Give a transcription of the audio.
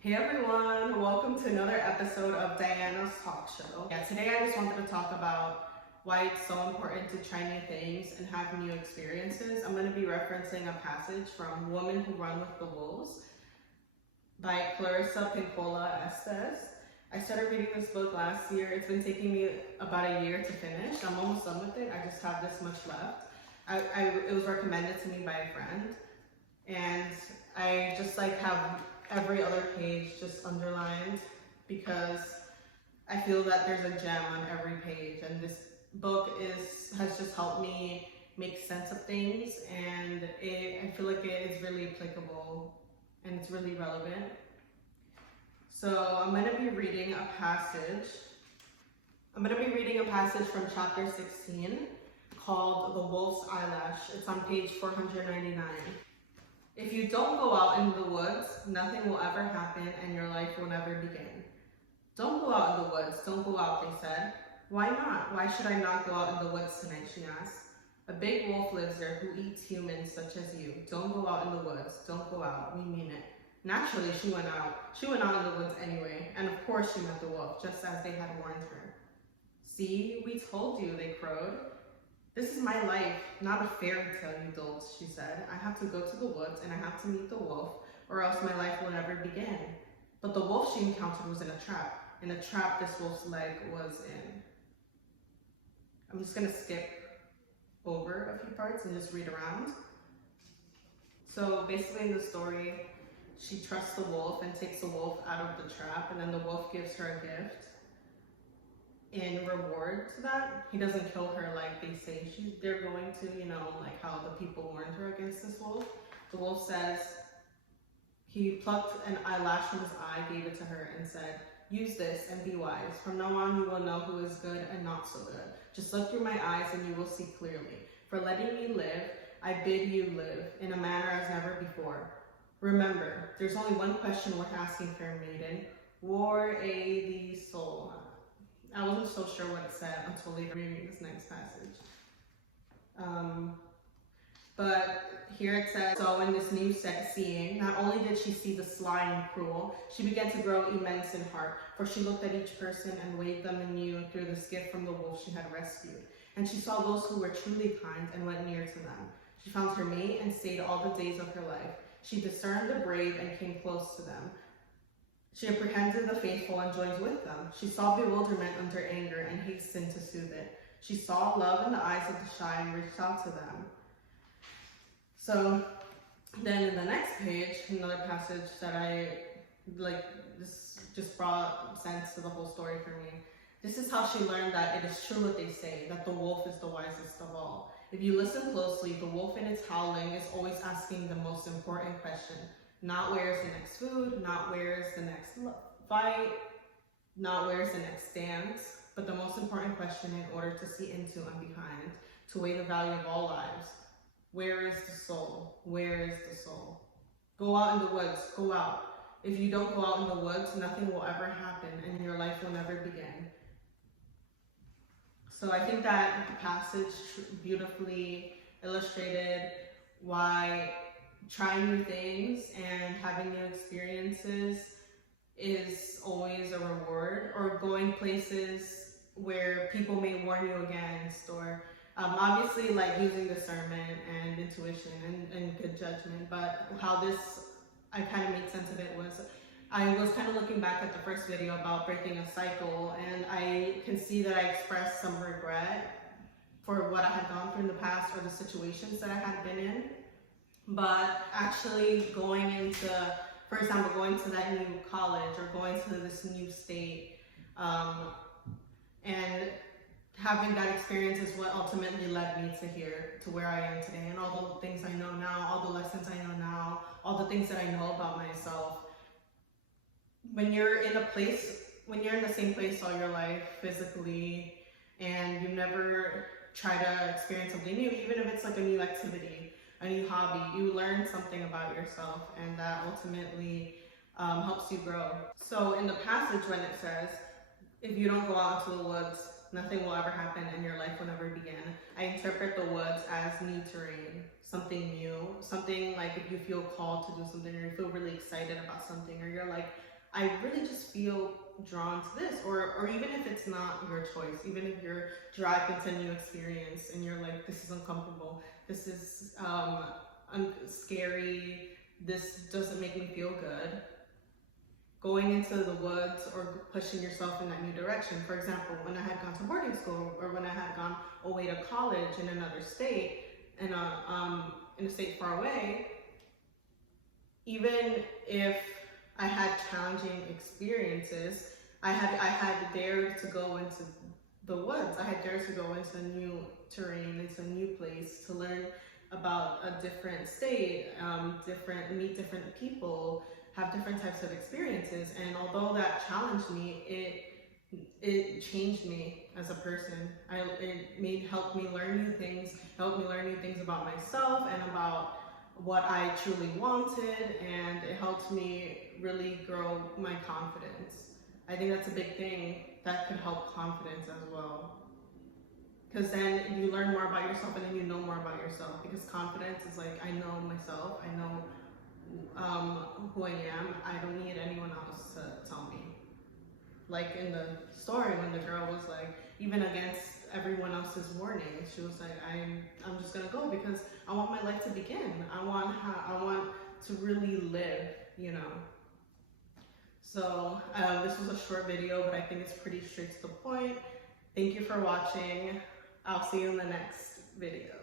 Hey everyone, welcome to another episode of Diana's Talk Show. Today I just wanted to talk about why it's so important to try new things and have new experiences. I'm going to be referencing a passage from Women Who Run with the Wolves by Clarissa Pinkole Estes. I started reading this book last year. It's been taking me about a year to finish. I'm almost done with it. I just have this much left. It was recommended to me by a friend, and I just have every other page just underlined because I feel that there's a gem on every page, and this book has just helped me make sense of things, and I feel like it is really applicable and it's really relevant. So I'm going to be reading a passage. From chapter 16 called The Wolf's Eyelash. It's on page 499. If you don't go out in the woods, nothing will ever happen and your life will never begin. Don't go out in the woods, don't go out, they said. Why not? Why should I not go out in the woods tonight, she asked. A big wolf lives there who eats humans such as you. Don't go out in the woods, don't go out, we mean it. Naturally, she went out. She went out in the woods anyway, and of course she met the wolf, just as they had warned her. See, we told you, they crowed. This is my life, not a fairy tale, you dolts, she said. I have to go to the woods and I have to meet the wolf, or else my life will never begin. But the wolf she encountered was in a trap this wolf's leg was in. I'm just gonna skip over a few parts and just read around. So basically in the story, she trusts the wolf and takes the wolf out of the trap, and then the wolf gives her a gift. In reward to that, he doesn't kill her like they say they're going to, like how the people warned her against this wolf. The wolf says he plucked an eyelash from his eye, gave it to her, and said, use this and be wise. From now on, you will know who is good and not so good. Just look through my eyes and you will see clearly. For letting me live, I bid you live in a manner as never before. Remember, there's only one question worth asking, fair maiden. War a the soul. I wasn't so sure what it said until later reading this next passage. But here it says, so in this new seeing, not only did she see the sly and cruel, she began to grow immense in heart, for she looked at each person and weighed them anew through this gift from the wolf she had rescued. And she saw those who were truly kind and went near to them. She found her mate and stayed all the days of her life. She discerned the brave and came close to them. She apprehended the faithful and joined with them. She saw bewilderment under anger and hastened to soothe it. She saw love in the eyes of the shy and reached out to them. So then in the next page, another passage that this just brought sense to the whole story for me. This is how she learned that it is true what they say, that the wolf is the wisest of all. If you listen closely, the wolf in its howling is always asking the most important question. Not where's the next food, not where's the next fight, not where's the next dance, but the most important question in order to see into and behind, to weigh the value of all lives. Where is the soul? Where is the soul? Go out in the woods, go out. If you don't go out in the woods, nothing will ever happen and your life will never begin. So I think that passage beautifully illustrated why trying new things and having new experiences is always a reward, or going places where people may warn you against, or obviously using discernment and intuition and good judgment. But how I kind of made sense of it was, I was kind of looking back at the first video about breaking a cycle, and I can see that I expressed some regret for what I had gone through in the past or the situations that I had been in. But actually going into, for example, going to that new college or going to this new state, and having that experience is what ultimately led me to where I am today, and all the things I know now, all the lessons I know now, all the things that I know about myself. When you're in the same place all your life physically, and you never try to experience something new, even if it's a new activity, a new hobby, you learn something about yourself, and that ultimately helps you grow. So in the passage when it says, if you don't go out into the woods, nothing will ever happen and your life will never begin, I interpret the woods as new terrain, something new, something like if you feel called to do something, or you feel really excited about something, or you're I really just feel drawn to this. Or even if it's not your choice, even if you're dragged into a new experience and you're like, this is uncomfortable, this is scary, this doesn't make me feel good. Going into the woods or pushing yourself in that new direction. For example, when I had gone to boarding school, or when I had gone away to college in another state, in a state far away, even if I had challenging experiences, I had dared to go into the woods. I had dared to go into a new terrain, into a new place, to learn about a different state, meet different people, have different types of experiences. And although that challenged me, it changed me as a person. It helped me learn new things, about myself and about what I truly wanted, and it helped me really grow my confidence. I think that's a big thing that could help confidence as well. Because then you learn more about yourself, and then you know more about yourself. Because confidence is like, I know myself, I know who I am. I don't need anyone else to tell me. Like in the story, when the girl was like, even against everyone else's warnings, she was like, I'm just gonna go because I want my life to begin. I want to really live, you know. So this was a short video, but I think it's pretty straight to the point. Thank you for watching. I'll see you in the next video.